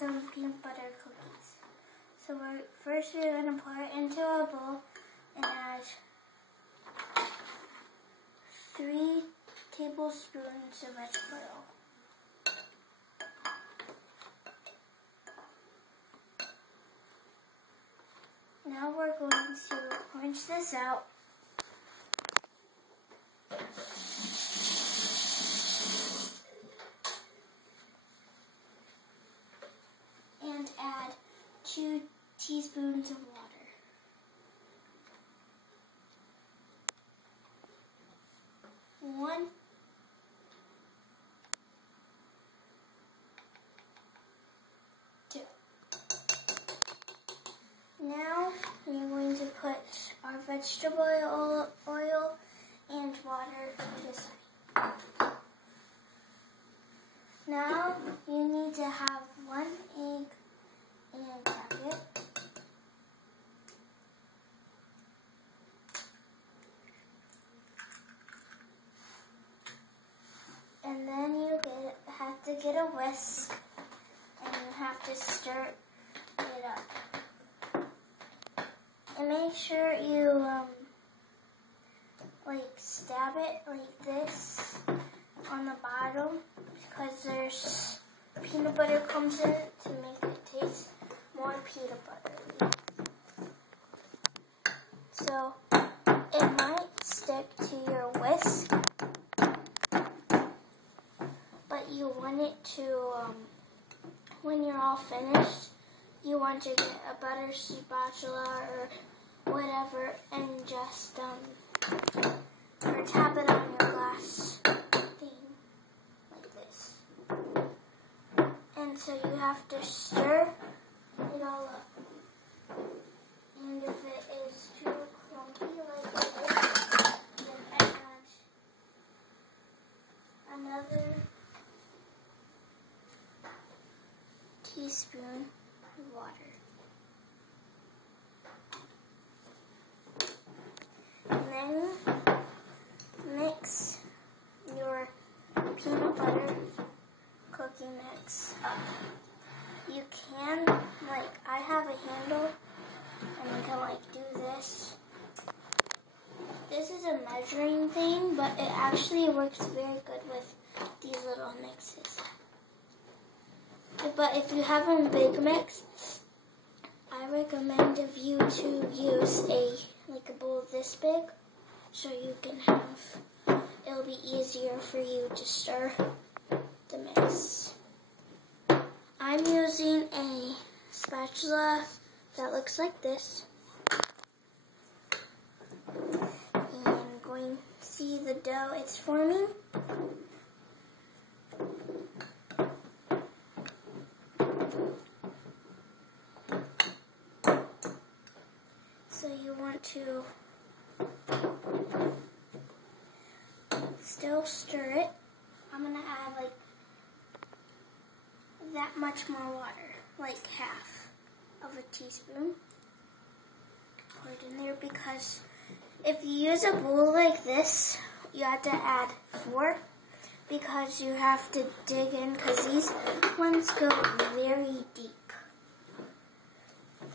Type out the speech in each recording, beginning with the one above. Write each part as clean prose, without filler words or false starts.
make them peanut butter cookies. So first we're going to pour it into a bowl and add 3 tablespoons of vegetable oil. Now we're going to rinse this out. And add 2 teaspoons of water. One. Two. Now we're going to put our vegetable oil and water to the side. Now you need to have 1 egg and crack it. And then you have to get a whisk and you have to stir it up. And make sure you stab it like this on the bottom because there's peanut butter comes in it to make it taste more peanut buttery. So it might stick to your whisk, but you want it to, when you're all finished, you want to get a butter spatula or whatever and just, or tap it on your glass thing, like this. And so you have to stir it all up. And if it is too clumpy like this, then add another teaspoon of water. And then mix your peanut butter cookie mix up. You can, I have a handle and you can do this. This is a measuring thing, but it actually works very good with these little mixes. But if you have a big mix, I recommend of you to use a bowl this big, so you can have, it'll be easier for you to stir the mix. I'm using a spatula that looks like this. And going to see the dough it's forming. So you want to still stir it. I'm going to add that much more water, half of a teaspoon. Pour it in there because if you use a bowl like this, you have to add 4 because you have to dig in because these ones go very deep.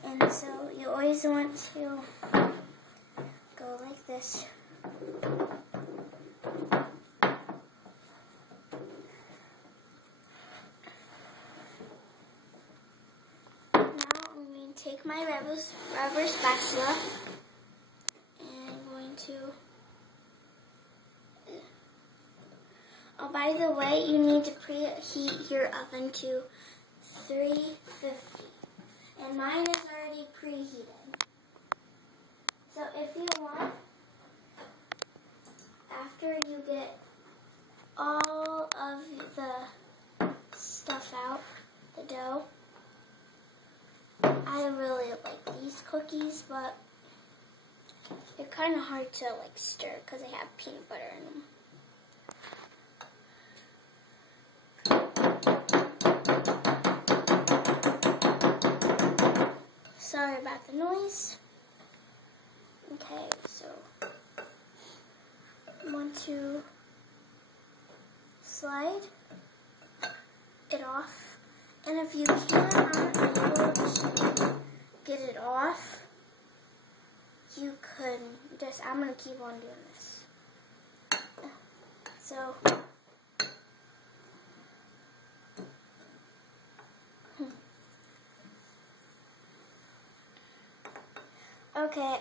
And so you always want to go like this. Now I'm going to take my rubber spatula and I'm going to, oh, by the way, you need to preheat your oven to 350. And mine is already preheated. So if you want, after you get all of the stuff out, the dough, I really like these cookies, but they're kind of hard to stir because they have peanut butter in them. Sorry about the noise. Okay, so I want to slide it off And if you can't able to get it off, you could just, I'm going to keep on doing this. So, okay,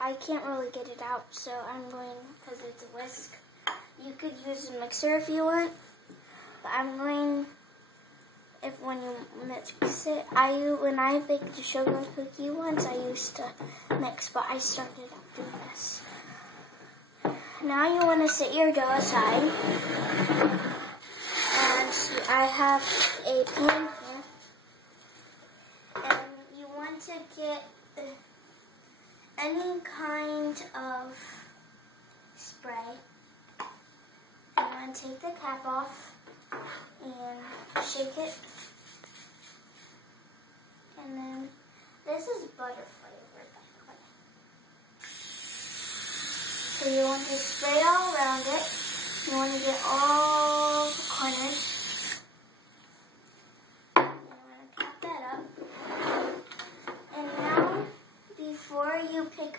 I can't really get it out, so I'm going, because it's a whisk. You could use a mixer if you want, but I'm going, when you mix it, when I baked a sugar cookie once, I used to mix, but I started out doing this. Now you want to set your dough aside, and I have a pan here, and you want to get any kind of spray. You want to take the cap off and shake it. And then this is butter flavored, by the way. So you want to spray all around it. You want to get all the corners. You want to cap that up. And now, before you pick,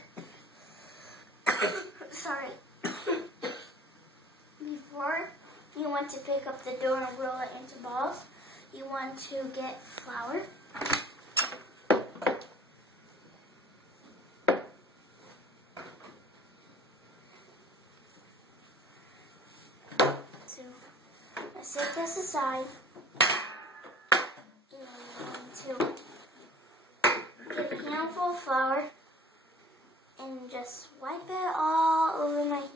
before you want to pick up the dough and roll it into balls, you want to get flour. So, I set this aside. And I'm going to get a handful of flour and just wipe it all over my hands.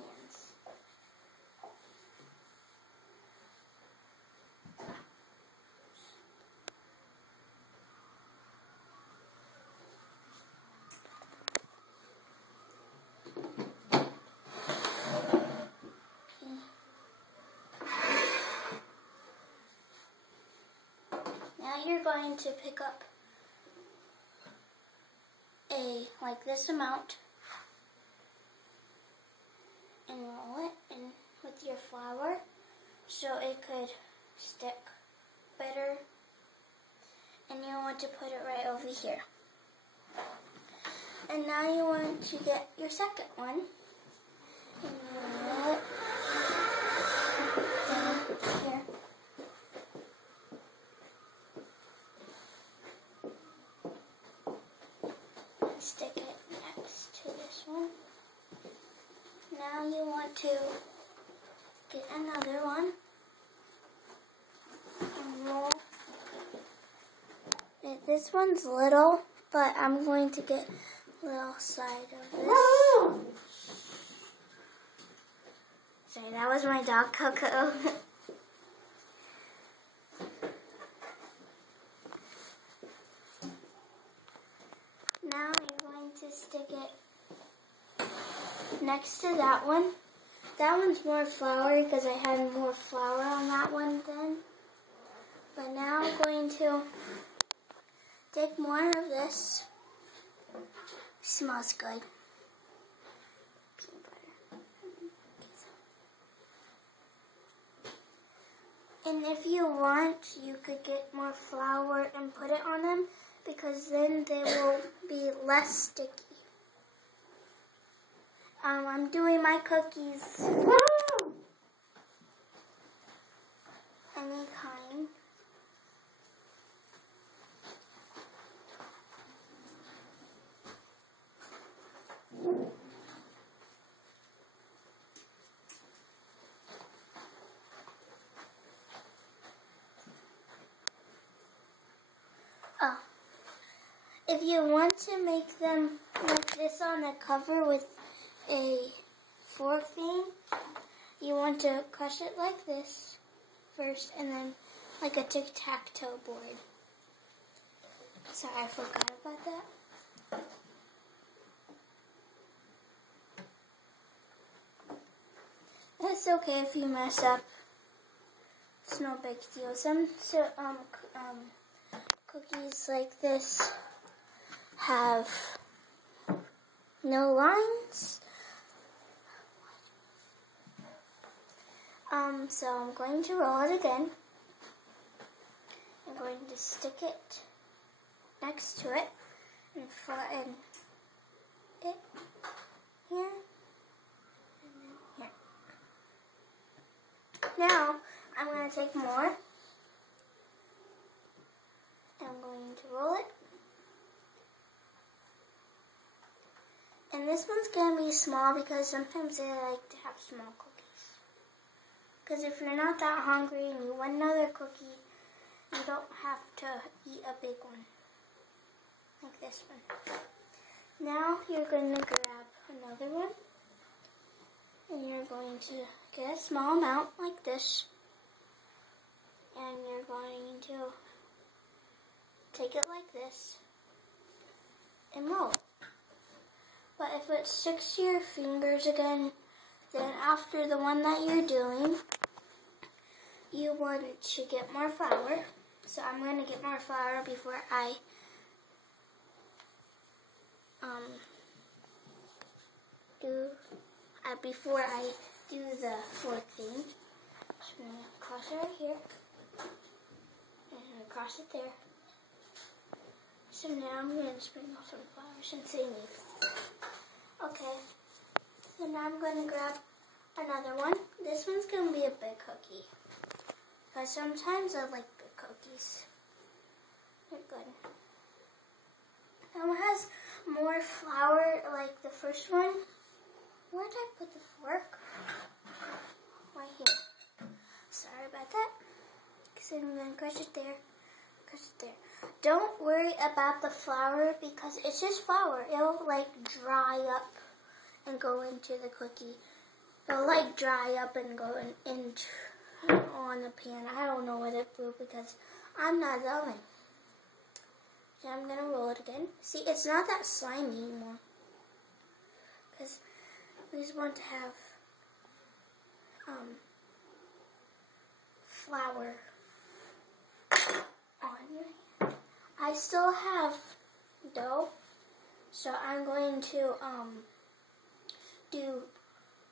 Now you're going to pick up like this amount and roll it in with your flour so it could stick better. And you want to put it right over here. And now you want to get your second one and roll it down here. Stick it next to this one. Now you want to get another one and roll. This one's little, but I'm going to get a little side of this. Sorry, that was my dog, Coco. Now you're going to stick it next to that one. That one's more flour because I had more flour on that one then. But now I'm going to take more of this. Smells good. Peanut butter. And if you want, you could get more flour and put it on them, because then they will be less sticky. I'm doing my cookies. Any kind. Oh. If you want to make them like this on a cover with a fork thing, you want to crush it like this first and then like a tic-tac-toe board. Sorry, I forgot about that. It's okay if you mess up. It's no big deal. Some cookies like this have no lines. So I'm going to roll it again. I'm going to stick it next to it and flatten it here and then here. Now I'm going to take more. I'm going to roll it. And this one's going to be small because sometimes I like to have small cookies. Because if you're not that hungry and you want another cookie, you don't have to eat a big one. Like this one. Now you're going to grab another one. And you're going to get a small amount like this. And you're going to take it like this and roll. But if it sticks to your fingers again, then after the one that you're doing, you want to get more flour. So I'm going to get more flour before I do the fork thing. So I'm going to cross it right here and cross it there. So now I'm going to sprinkle some flour since they need flour. Okay, so now I'm going to grab another one. This one's going to be a big cookie. Because sometimes I like big cookies. They're good. That one has more flour like the first one. Where did I put the fork? Right here. Sorry about that. So I'm going to crush it there. Crush it there. Don't worry about the flour because it's just flour. It'll like dry up and go into the cookie. It'll like dry up and go on the pan. I don't know what it will because I'm not oven. So I'm going to roll it again. See, it's not that slimy anymore. Because we just want to have flour on here. I still have dough, so I'm going to do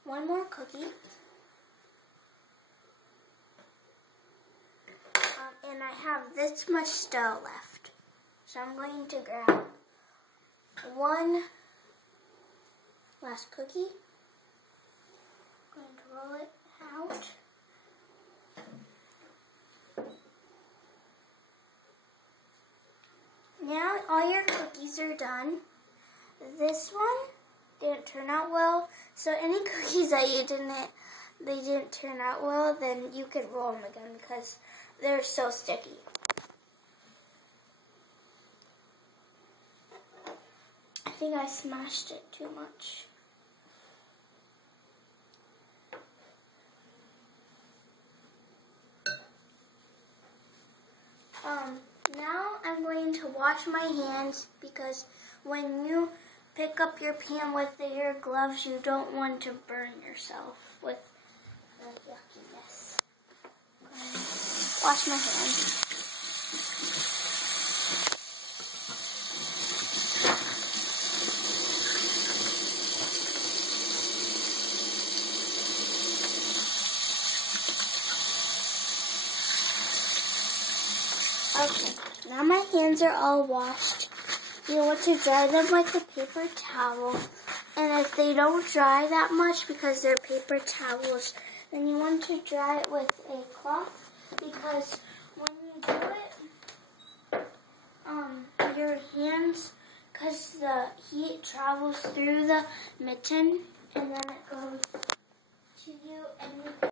one more cookie. And I have this much dough left. So I'm going to grab one last cookie. I'm going to roll it out. Now all your cookies are done. This one didn't turn out well, so any cookies that they didn't turn out well, then you could roll them again because they're so sticky. I think I smashed it too much. Now I'm going to wash my hands because when you pick up your pan with your gloves, you don't want to burn yourself with the yuckiness. Wash my hands. Okay, now my hands are all washed. You want to dry them with a paper towel. And if they don't dry that much because they're paper towels, then you want to dry it with a cloth because when you do it, your hands, because the heat travels through the mitten and then it goes to you and you